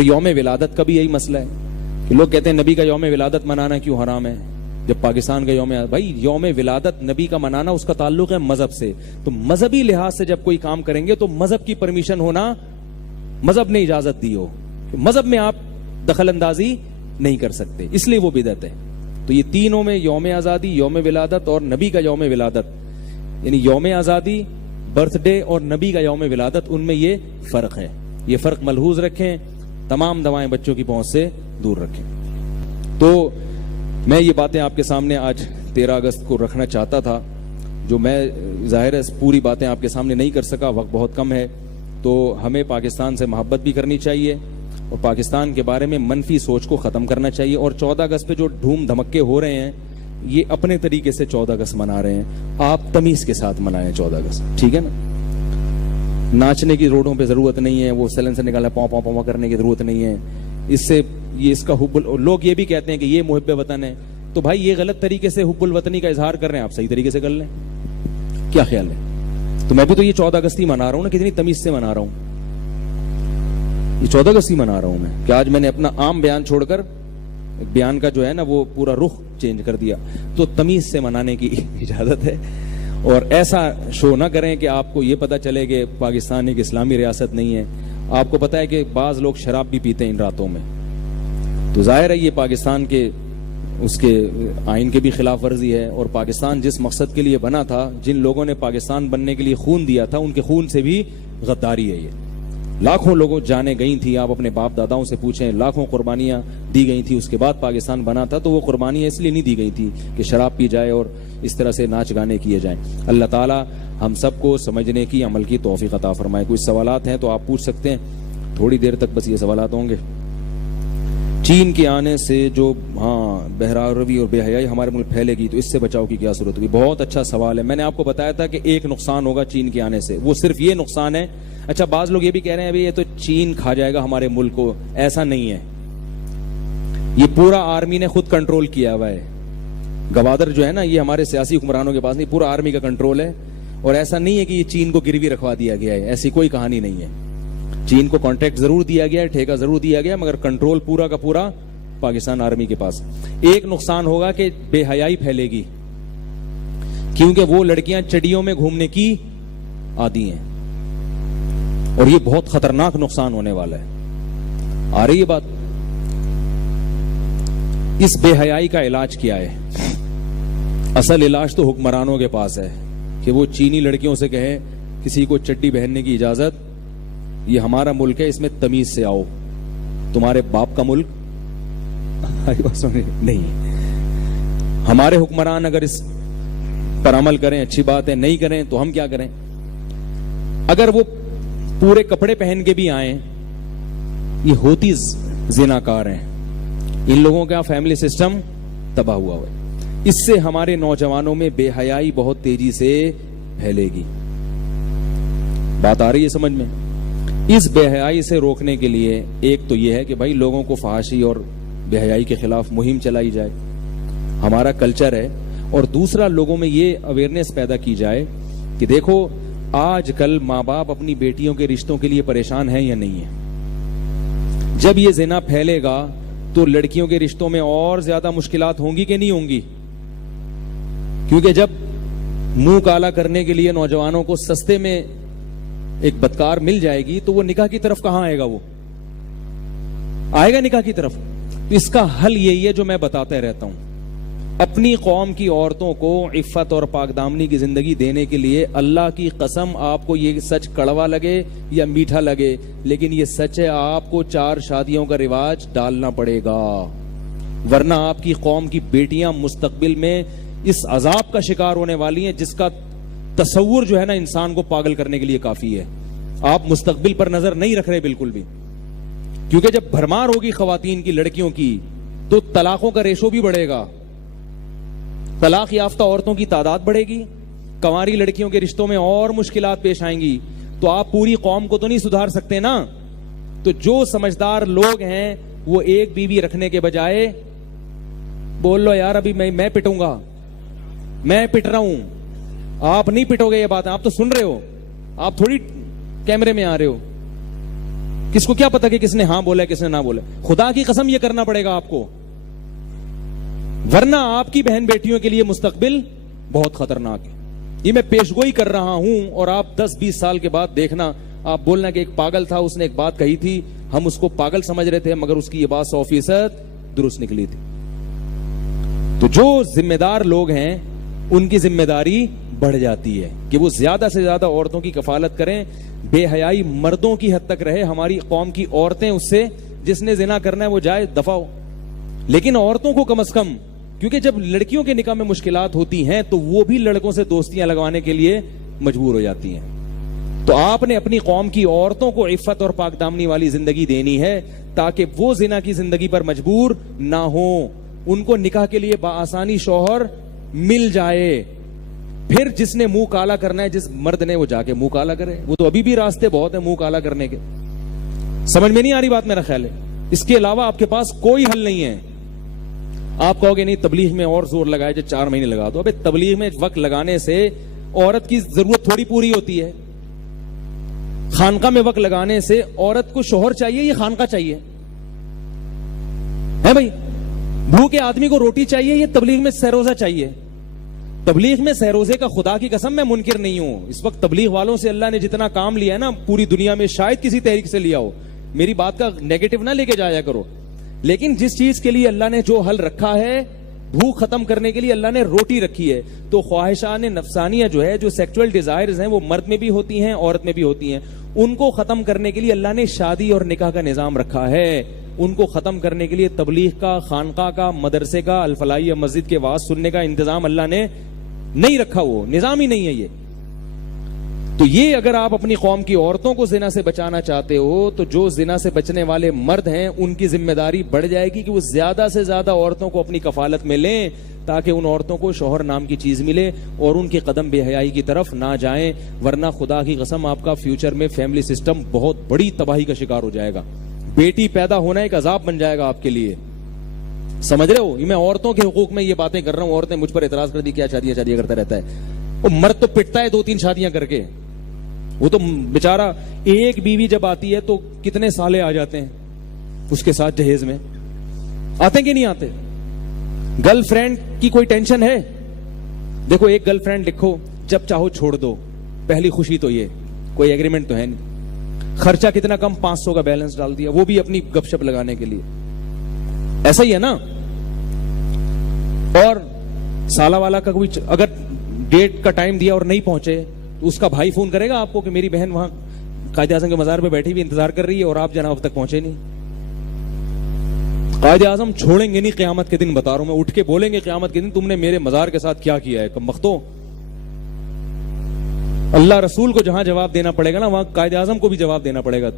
اور یوم ولادت کا بھی یہی مسئلہ ہے کہ لوگ کہتے ہیں نبی کا یوم ولادت منانا کیوں حرام ہے جب پاکستان کا بھائی یوم ولادت نبی کا منانا اس کا تعلق ہے مذہب سے، تو مذہبی لحاظ سے جب کوئی کام کریں گے تو مذہب کی پرمیشن ہونا، مذہب نے اجازت دی ہو، مذہب میں آپ دخل اندازی نہیں کر سکتے، اس لیے وہ بدعت ہے۔ تو یہ تینوں میں یوم آزادی، یوم ولادت اور نبی کا یوم ولادت، یعنی یوم آزادی، برتھ ڈے اور نبی کا یوم ولادت، ان میں یہ فرق ہے، یہ فرق ملحوظ رکھیں، تمام دوائیں بچوں کی پہنچ سے دور رکھیں۔ تو میں یہ باتیں آپ کے سامنے آج 13 اگست کو رکھنا چاہتا تھا، جو میں ظاہر ہے پوری باتیں آپ کے سامنے نہیں کر سکا، وقت بہت کم ہے۔ تو ہمیں پاکستان سے محبت بھی کرنی چاہیے اور پاکستان کے بارے میں منفی سوچ کو ختم کرنا چاہیے، اور 14 اگست پہ جو دھوم دھمکے ہو رہے ہیں یہ اپنے طریقے سے 14 اگست منا رہے ہیں، آپ تمیز کے ساتھ منائیں 14 اگست، ٹھیک ہے نا؟ ناچنے کی روڈوں پہ ضرورت نہیں ہے، وہ سیلنسر نکالنا پاؤں پاؤں پاؤں کرنے کی ضرورت نہیں ہے، اس سے یہ اس کا حب لوگ یہ بھی کہتے ہیں کہ یہ محب وطن ہے، تو بھائی یہ غلط طریقے سے حب الوطنی کا اظہار کر رہے ہیں، آپ صحیح طریقے سے کر لیں، کیا خیال ہے؟ تو میں بھی تو یہ 14 اگست ہی منا رہا ہوں نا، کتنی تمیز سے منا رہا ہوں، یہ 14 اگست ہی منا رہا ہوں میں، کہ آج میں نے اپنا عام بیان چھوڑ کر بیان کا جو ہے نا وہ پورا رخ چینج کر دیا، تو تمیز سے منانے کی اجازت ہے، اور ایسا شو نہ کریں کہ آپ کو یہ پتہ چلے کہ پاکستان ایک اسلامی ریاست نہیں ہے۔ آپ کو پتہ ہے کہ بعض لوگ شراب بھی پیتے ہیں ان راتوں میں، تو ظاہر ہے یہ پاکستان کے اس کے آئین کے بھی خلاف ورزی ہے، اور پاکستان جس مقصد کے لیے بنا تھا، جن لوگوں نے پاکستان بننے کے لیے خون دیا تھا، ان کے خون سے بھی غداری ہے یہ۔ لاکھوں لوگوں جانیں گئی تھی، آپ اپنے باپ داداؤں سے پوچھیں، لاکھوں قربانیاں دی گئی تھی، اس کے بعد پاکستان بنا تھا، تو وہ قربانیاں اس لیے نہیں دی گئی تھی کہ شراب پی جائے اور اس طرح سے ناچ گانے کیے جائیں۔ اللہ تعالی ہم سب کو سمجھنے کی، عمل کی توفیق عطا فرمائے۔ کچھ سوالات ہیں تو آپ پوچھ سکتے ہیں، تھوڑی دیر تک بس یہ سوالات ہوں گے۔ چین کے آنے سے جو بہراروی اور بے حیائی ہمارے ملک پھیلے گی، تو اس سے بچاؤ کی کیا صورت ہوگی؟ بہت اچھا سوال ہے۔ میں نے آپ کو بتایا تھا کہ ایک نقصان ہوگا چین کے آنے سے، وہ صرف یہ نقصان ہے۔ اچھا، بعض لوگ یہ بھی کہہ رہے ہیں ابھی یہ تو چین کھا جائے گا ہمارے ملک کو، ایسا نہیں ہے، یہ پورا آرمی نے خود کنٹرول کیا ہوا ہے۔ گوادر جو ہے نا، یہ ہمارے سیاسی حکمرانوں کے پاس نہیں، پورا آرمی کا کنٹرول ہے، اور ایسا نہیں ہے کہ یہ چین کو گروی رکھوا دیا گیا ہے، ایسی کوئی کہانی نہیں ہے۔ چین کو کانٹریکٹ ضرور دیا گیا ہے، ٹھیکہ ضرور دیا گیا، مگر کنٹرول پورا کا پورا پاکستان آرمی کے پاس۔ ایک نقصان ہوگا کہ بے حیائی پھیلے گی، کیونکہ وہ لڑکیاں چڑیوں میں گھومنے کی عادی ہیں، اور یہ بہت خطرناک نقصان ہونے والا ہے۔ آ رہی ہے بات؟ اس بے حیائی کا علاج کیا ہے؟ اصل علاج تو حکمرانوں کے پاس ہے کہ وہ چینی لڑکیوں سے کہیں کسی کو چڈی پہننے کی اجازت، یہ ہمارا ملک ہے، اس میں تمیز سے آؤ، تمہارے باپ کا ملک نہیں۔ ہمارے حکمران اگر اس پر عمل کریں اچھی بات ہے، نہیں کریں تو ہم کیا کریں؟ اگر وہ پورے کپڑے پہن کے بھی آئیں، یہ ہوتی زناکار ہیں، ان لوگوں کا فیملی سسٹم تباہ ہوا ہے۔ اس سے ہمارے نوجوانوں میں بے حیائی بہت تیزی سے پھیلے گی۔ بات آ رہی ہے سمجھ میں؟ اس بے حیائی سے روکنے کے لیے ایک تو یہ ہے کہ بھائی لوگوں کو فحاشی اور بے حیائی کے خلاف مہم چلائی جائے، ہمارا کلچر ہے، اور دوسرا لوگوں میں یہ اویئرنیس پیدا کی جائے کہ دیکھو آج کل ماں باپ اپنی بیٹیوں کے رشتوں کے لیے پریشان ہیں یا نہیں ہے؟ جب یہ زنا پھیلے گا تو لڑکیوں کے رشتوں میں اور زیادہ مشکلات ہوں گی کہ نہیں ہوں گی؟ کیونکہ جب منہ کالا کرنے کے لیے نوجوانوں کو سستے میں ایک بدکار مل جائے گی تو وہ نکاح کی طرف کہاں آئے گا؟ وہ آئے گا نکاح کی طرف؟ تو اس کا حل یہی ہے جو میں بتاتا رہتا ہوں، اپنی قوم کی عورتوں کو عفت اور پاک دامنی کی زندگی دینے کے لیے اللہ کی قسم، آپ کو یہ سچ کڑوا لگے یا میٹھا لگے لیکن یہ سچ ہے، آپ کو 4 شادیوں کا رواج ڈالنا پڑے گا، ورنہ آپ کی قوم کی بیٹیاں مستقبل میں اس عذاب کا شکار ہونے والی ہیں جس کا تصور جو ہے نا انسان کو پاگل کرنے کے لیے کافی ہے۔ آپ مستقبل پر نظر نہیں رکھ رہے بالکل بھی، کیونکہ جب بھرمار ہوگی خواتین کی، لڑکیوں کی، تو طلاقوں کا ریشو بھی بڑھے گا، طلاق یافتہ عورتوں کی تعداد بڑھے گی، کنواری لڑکیوں کے رشتوں میں اور مشکلات پیش آئیں گی، تو آپ پوری قوم کو تو نہیں سدھار سکتے نا۔ تو جو سمجھدار لوگ ہیں وہ ایک بیوی رکھنے کے بجائے بول لو یار ابھی میں پٹوں گا، میں پٹ رہا ہوں، آپ نہیں پٹو گے، یہ بات آپ تو سن رہے ہو، آپ تھوڑی کیمرے میں آ رہے ہو، کس کو کیا پتا کہ کس نے ہاں بولا کس نے نہ بولا. خدا کی قسم یہ کرنا پڑے گا آپ کو, ورنہ آپ کی بہن بیٹیوں کے لیے مستقبل بہت خطرناک ہے. یہ میں پیشگوئی کر رہا ہوں, اور آپ 10-20 سال کے بعد دیکھنا, آپ بولنا کہ ایک پاگل تھا, اس نے ایک بات کہی تھی, ہم اس کو پاگل سمجھ رہے تھے, مگر اس کی یہ بات 100% درست نکلی تھی. تو جو ذمہ دار لوگ ہیں ان کی ذمہ داری بڑھ جاتی ہے کہ وہ زیادہ سے زیادہ عورتوں کی کفالت کریں. بے حیائی مردوں کی حد تک رہے, ہماری قوم کی عورتیں اس سے, جس نے زنا کرنا ہے وہ جائے دفع ہو, لیکن عورتوں کو کم از کم, کیونکہ جب لڑکیوں کے نکاح میں مشکلات ہوتی ہیں تو وہ بھی لڑکوں سے دوستیاں لگوانے کے لیے مجبور ہو جاتی ہیں. تو آپ نے اپنی قوم کی عورتوں کو عفت اور پاک دامنی والی زندگی دینی ہے تاکہ وہ زنا کی زندگی پر مجبور نہ ہوں, ان کو نکاح کے لیے بآسانی شوہر مل جائے. پھر جس نے منہ کالا کرنا ہے, جس مرد نے, وہ جا کے منہ کالا کرے. وہ تو ابھی بھی راستے بہت ہیں منہ کالا کرنے کے. سمجھ میں نہیں آ رہی بات, میرا خیال ہے اس کے علاوہ آپ کے پاس کوئی حل نہیں ہے. آپ کہو گے نہیں تبلیغ میں اور زور لگائے, جو 4 مہینے لگا دو. ابے تبلیغ میں وقت لگانے سے عورت کی ضرورت تھوڑی پوری ہوتی ہے. خانقاہ میں وقت لگانے سے عورت کو شوہر چاہیے, یہ خانقاہ چاہیے ہے بھائی. بھوکے آدمی کو روٹی چاہیے, یہ تبلیغ میں سہروزہ چاہیے. تبلیغ میں سہروزے کا خدا کی قسم میں منکر نہیں ہوں. اس وقت تبلیغ والوں سے اللہ نے جتنا کام لیا ہے نا پوری دنیا میں, شاید کسی تحریک سے لیا ہو. میری بات کا نیگیٹو نہ لے کے جایا کرو, لیکن جس چیز کے لیے اللہ نے جو حل رکھا ہے, بھوک ختم کرنے کے لیے اللہ نے روٹی رکھی ہے. تو خواہشان نفسانیہ جو ہے, جو سیکچول ڈیزائرز ہیں, وہ مرد میں بھی ہوتی ہیں عورت میں بھی ہوتی ہیں. ان کو ختم کرنے کے لیے اللہ نے شادی اور نکاح کا نظام رکھا ہے. ان کو ختم کرنے کے لیے تبلیغ کا, خانقاہ کا, مدرسے کا, الفلاح یا مسجد کے واعظ سننے کا انتظام اللہ نے نہیں رکھا. وہ نظام ہی نہیں ہے یہ. تو یہ اگر آپ اپنی قوم کی عورتوں کو زنا سے بچانا چاہتے ہو تو جو زنا سے بچنے والے مرد ہیں ان کی ذمہ داری بڑھ جائے گی کہ وہ زیادہ سے زیادہ عورتوں کو اپنی کفالت میں لیں تاکہ ان عورتوں کو شوہر نام کی چیز ملے اور ان کے قدم بے حیائی کی طرف نہ جائیں. ورنہ خدا کی قسم آپ کا فیوچر میں فیملی سسٹم بہت بڑی تباہی کا شکار ہو جائے گا. بیٹی پیدا ہونا ایک عذاب بن جائے گا آپ کے لیے. سمجھ رہے ہو, میں عورتوں کے حقوق میں یہ باتیں کر رہا ہوں. عورتیں مجھ پر اعتراض کر دی کیا شادیاں کرتا رہتا ہے. وہ مرد تو پٹتا ہے 2-3 شادیاں کر کے. وہ تو بیچارہ ایک بیوی جب آتی ہے تو کتنے سالے آ جاتے ہیں اس کے ساتھ جہیز میں. آتے کہ نہیں آتے؟ گرل فرینڈ کی کوئی ٹینشن ہے؟ دیکھو ایک گرل فرینڈ لکھو, جب چاہو چھوڑ دو. پہلی خوشی تو یہ, کوئی ایگریمنٹ تو ہے نہیں. خرچہ کتنا کم, 500 کا بیلنس ڈال دیا, وہ بھی اپنی گپ شپ لگانے کے لیے. ایسا ہی ہے نا. اور سالہ والا کا کوئی اگر ڈیٹ کا ٹائم دیا اور نہیں پہنچے تو اس کا بھائی فون کرے گا آپ کو کہ میری بہن وہاں قائد اعظم کے مزار پہ بیٹھی ہوئی انتظار کر رہی ہے اور آپ جناب اب تک پہنچے نہیں. قائد اعظم چھوڑیں گے نہیں قیامت کے دن, بتا رہا ہوں میں. اٹھ کے بولیں گے قیامت کے دن تم نے میرے مزار کے ساتھ کیا کیا ہے کم بختوں. اللہ رسول کو جہاں جواب دینا پڑے گا نا وہاں قائد اعظم کو بھی جواب دینا پڑے گا.